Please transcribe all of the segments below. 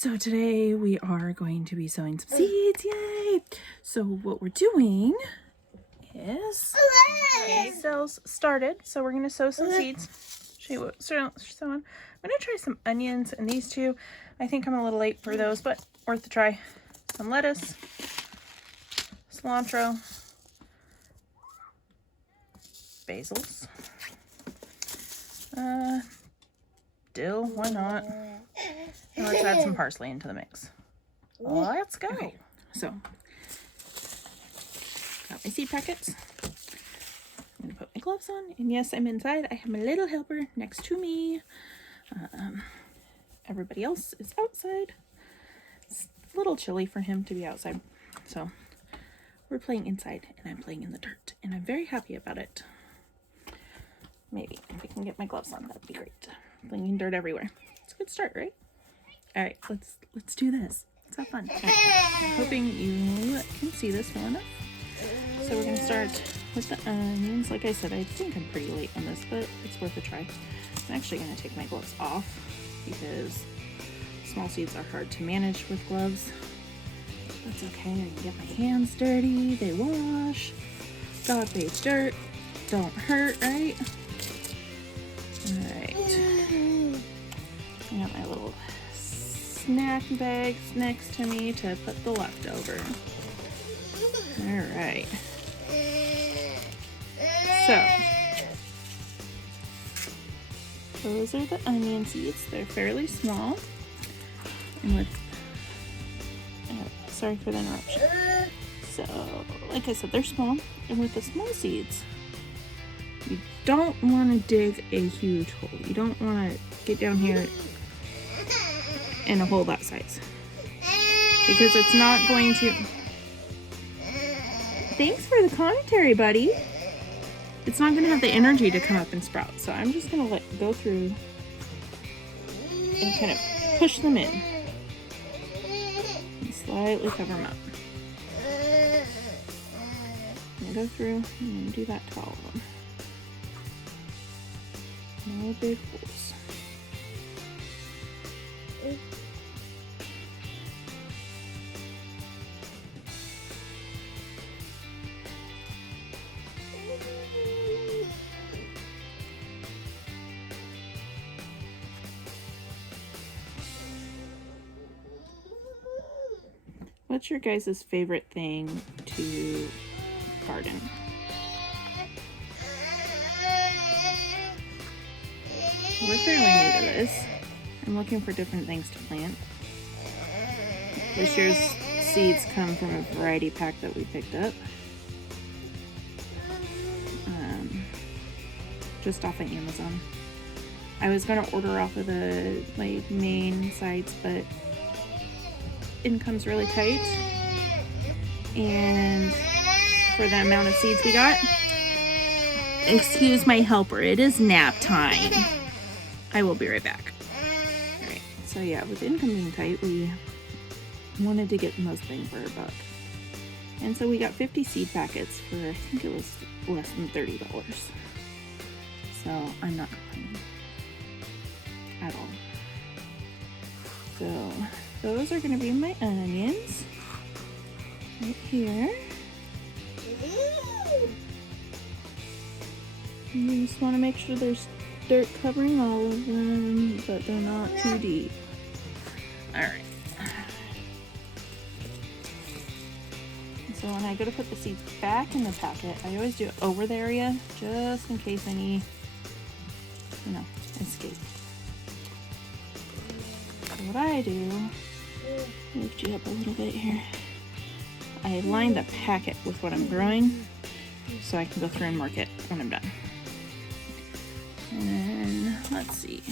So today we are going to be sowing some seeds, yay! So what we're doing is cells started, so we're going to sow some seeds. Show you what sowing. I'm going to try some onions, and these two, I think I'm a little late for those, but worth a try. Some lettuce, cilantro, basils, dill, why not? And let's add some parsley into the mix. Let's go. Okay, so got my seed packets. I'm gonna put my gloves on, and yes, I'm inside. I have my little helper next to me. Everybody else is outside. It's a little chilly for him to be outside, so we're playing inside, and I'm playing in the dirt, and I'm very happy about it. Maybe if I can get my gloves on, that'd be great. Playing dirt everywhere. It's a good start, right? All right, let's do this. Let's have fun. Right. I'm hoping you can see this well enough. So we're gonna start with the onions. Like I said, I think I'm pretty late on this, but it's worth a try. I'm actually gonna take my gloves off because small seeds are hard to manage with gloves. That's okay, I can get my hands dirty, they wash. God-based dirt, don't hurt, right? All right. I got my little snack bags next to me to put the leftover. All right. So, those are the onion seeds. They're fairly small. And with, sorry for the interruption. So, like I said, they're small. And with the small seeds, you don't want to dig a huge hole. You don't want to get down here in a hole that size, because it's not going to. Thanks for the commentary, buddy. It's not going to have the energy to come up and sprout, so I'm just going to go through and kind of push them in and slightly cover them up. And go through and do that to all of them. No big holes. What's your guys' favorite thing to garden? We're fairly new to this. I'm looking for different things to plant. This year's seeds come from a variety pack that we picked up. Just off of Amazon. I was going to order off of the main sites, but income's really tight. And for the amount of seeds we got, excuse my helper, it is nap time. I will be right back. Alright, so yeah, with income being tight, we wanted to get the most bang for our buck. And so we got 50 seed packets for, I think it was less than $30. So I'm not complaining at all. So those are going to be my onions right here. You just want to make sure there's dirt covering all of them, but they're not too deep. Alright. So when I go to put the seeds back in the packet, I always do it over the area, just in case any, escape. So what I do, lift you up a little bit here. I line the packet with what I'm growing, so I can go through and mark it when I'm done. And then, let's see.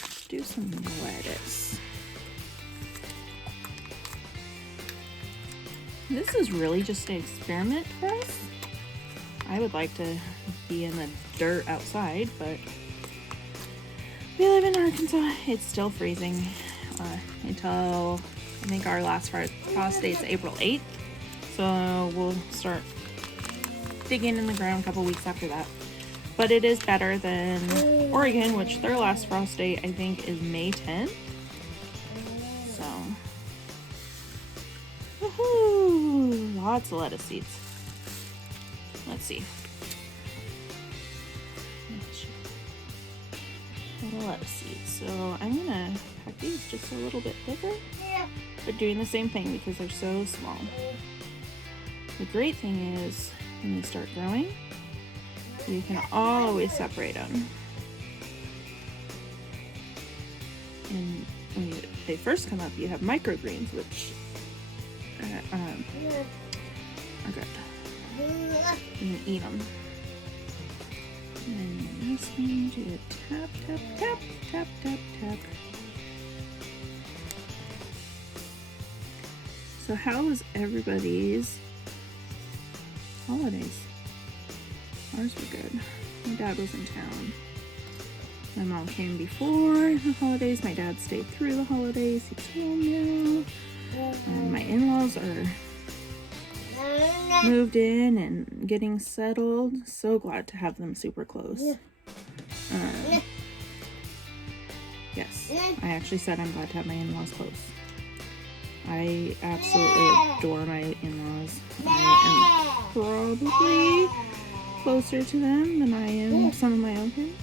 Let's do some lettuce. This is really just an experiment for us. I would like to be in the dirt outside, but we live in Arkansas. It's still freezing until I think our last frost date is April 8th. So we'll start digging in the ground a couple weeks after that. but it is better than Oregon, which their last frost date I think is May 10th. So, woohoo! Lots of lettuce seeds. Let's see. Little lettuce seeds. So I'm gonna pack these just a little bit bigger, but doing the same thing because they're so small. The great thing is when they start growing, you can always separate them. And when they first come up, you have microgreens, which are good. You can eat them. And you just need to tap, tap, tap, tap, tap, tap. So how was everybody's holidays? Ours were good. My dad was in town. My mom came before the holidays. My dad stayed through the holidays. He's home now. And my in-laws are moved in and getting settled. So glad to have them super close. Yes, I actually said I'm glad to have my in-laws close. I absolutely adore my in-laws. I am probably closer to them than I am some of my own family.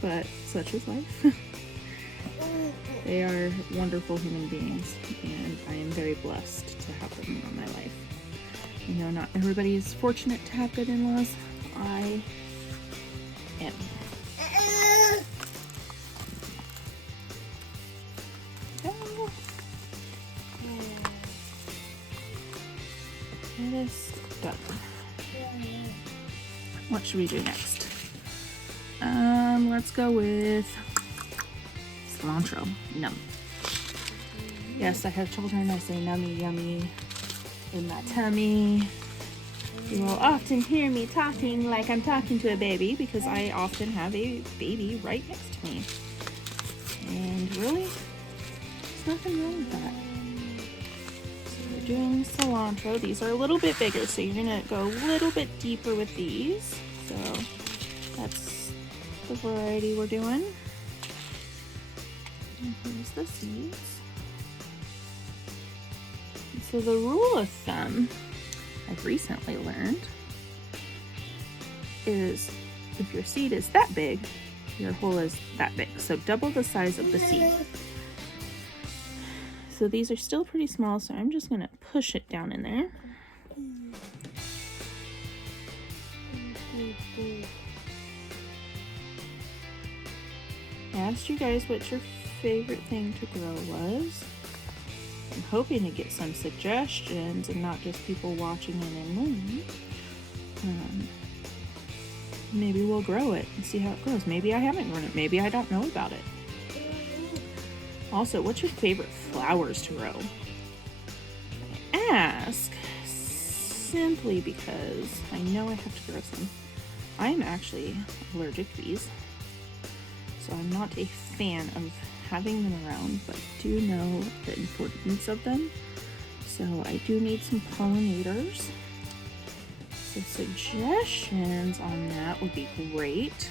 But such is life. They are wonderful human beings, and I am very blessed to have them in my life. You know, not everybody is fortunate to have good in-laws. I am. It is done. What should we do next? Let's go with cilantro. Num. Yes, I have children. I say nummy, yummy in my tummy. You will often hear me talking like I'm talking to a baby because I often have a baby right next to me. And really, there's nothing wrong with that. So we're doing cilantro. These are a little bit bigger, so you're gonna go a little bit deeper with these. So that's the variety we're doing. And here's the seeds. So the rule of thumb I've recently learned is if your seed is that big, your hole is that big. So double the size of the seed. So these are still pretty small, so I'm just gonna push it down in there. I asked you guys what your favorite thing to grow was. I'm hoping to get some suggestions and not just people watching and learning. Maybe we'll grow it and see how it grows. Maybe I haven't grown it. Maybe I don't know about it. Also, what's your favorite flowers to grow? I ask simply because I know I have to grow some. I'm actually allergic to bees, so I'm not a fan of having them around, but I do know the importance of them. So I do need some pollinators. So suggestions on that would be great.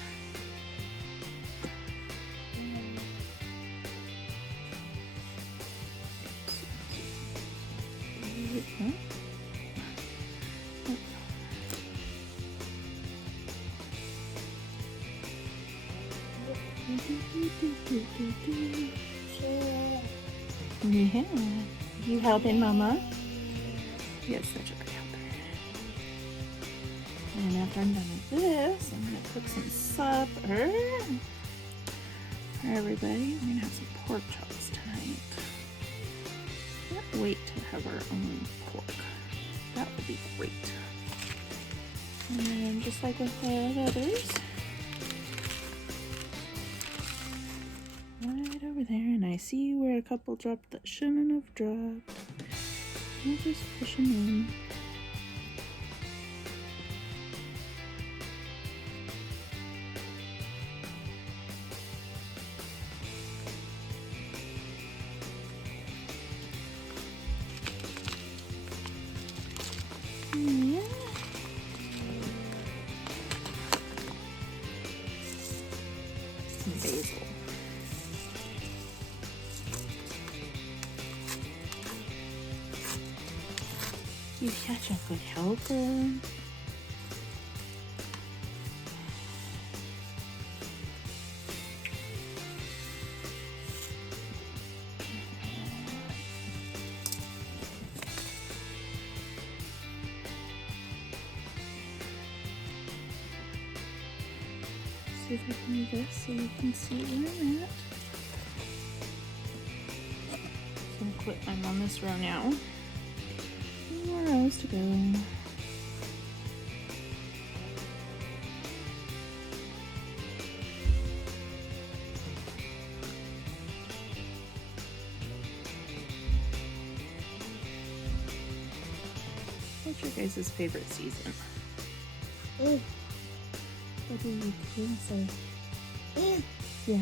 Yeah, you helping Mama? Yes, such a good helper. And after I'm done with this, I'm gonna cook some supper for everybody. We're gonna have some pork chops tonight. Can't wait to have our own pork. That would be great. And then just like with the others, right over there, and I see where a couple dropped that shouldn't have dropped. I'll just push them in. Yeah. You're such a good helper. See if I can do this so you can see where I'm at. So I'm on this row now. 2 more rows to go. What's your guys' favorite season? What do you say? Yeah. Yeah.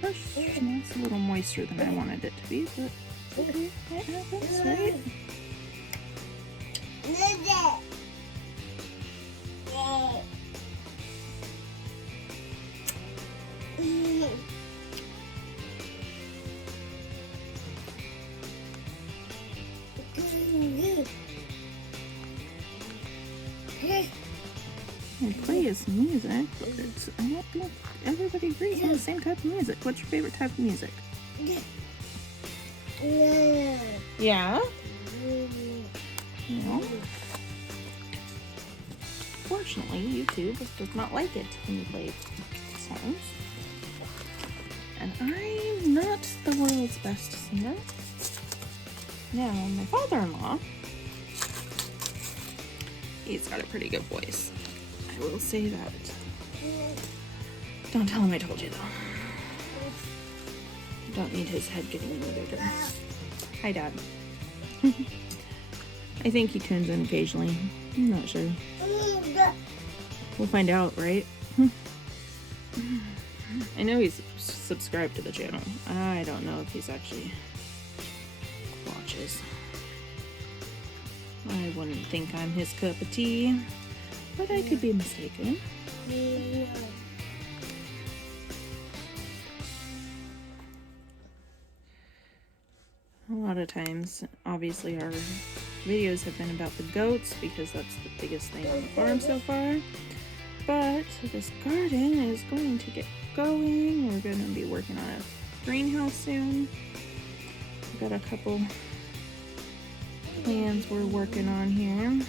Push. It's a little moister than I wanted it to be, but okay, it happens, right? I play his music, but it's, I don't think everybody agrees on the same type of music. What's your favorite type of music? Yeah? No. Fortunately, YouTube does not like it when you play songs. And I'm not the world's best singer. Now, my father-in-law, he's got a pretty good voice. I will say that. Don't tell him I told you, though. Don't need his head getting any bigger. Hi, Dad. I think he tunes in occasionally. I'm not sure. We'll find out, right? I know he's subscribed to the channel. I don't know if he's actually watches. I wouldn't think I'm his cup of tea, but I could be mistaken. A lot of times, obviously, our videos have been about the goats because that's the biggest thing on the farm so far. But this garden is going to get going. We're going to be working on a greenhouse soon. We've got a couple plans we're working on here.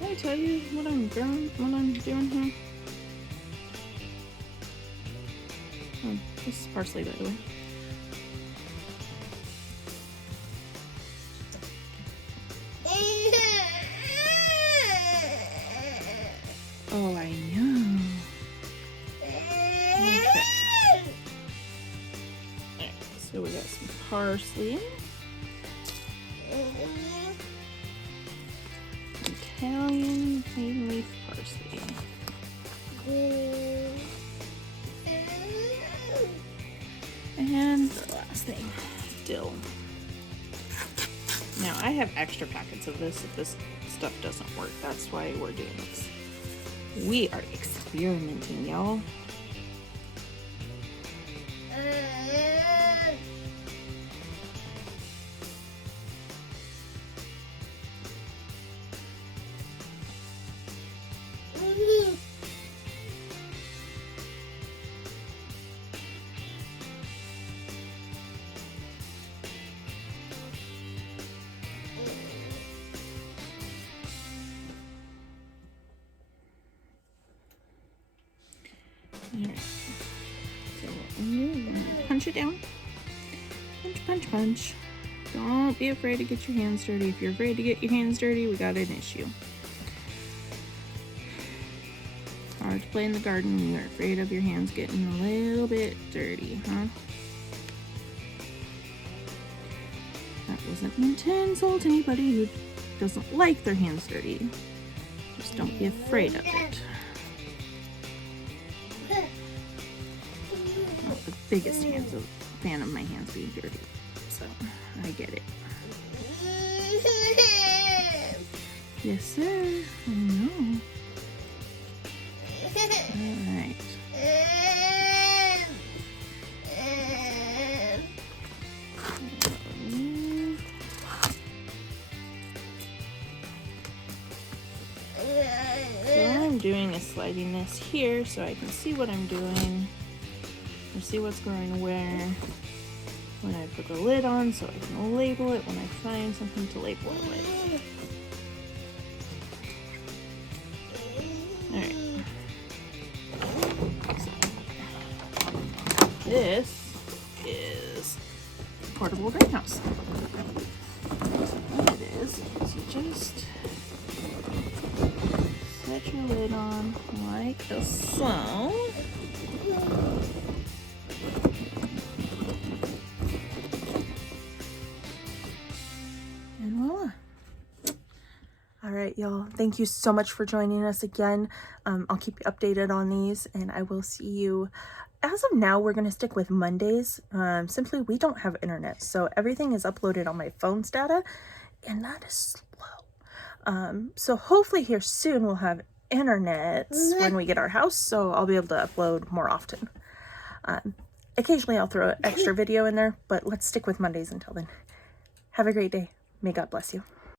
Did I tell you what I'm doing here? Oh, this is parsley, by the way. Oh, I know. Okay. So we got some parsley. Italian green leaf parsley. And the last thing, dill. Now I have extra packets of this if this stuff doesn't work. That's why we're doing this. We are experimenting, y'all. Alright, so punch it down. Punch, punch, punch. Don't be afraid to get your hands dirty. If you're afraid to get your hands dirty, we got an issue. Hard to play in the garden when you're afraid of your hands getting a little bit dirty, huh? That wasn't meant to insult anybody who doesn't like their hands dirty. Just don't be afraid of it. I'm not the biggest fan of my hands being dirty, so I get it. Yes, sir. I know. Alright. So what I'm doing is sliding this here so I can see what I'm doing or see what's going where when I put the lid on, so I can label it when I find something to label it with. Alright. So, this is a portable greenhouse. So what it is you just set your lid on like so. And voila. Alright, y'all. Thank you so much for joining us again. I'll keep you updated on these, and I will see you. As of now, we're going to stick with Mondays. Simply, we don't have internet, so everything is uploaded on my phone's data, and that is slow. So hopefully here soon we'll have internet when we get our house, so I'll be able to upload more often. Occasionally I'll throw an extra video in there, but let's stick with Mondays until then. Have a great day. May God bless you.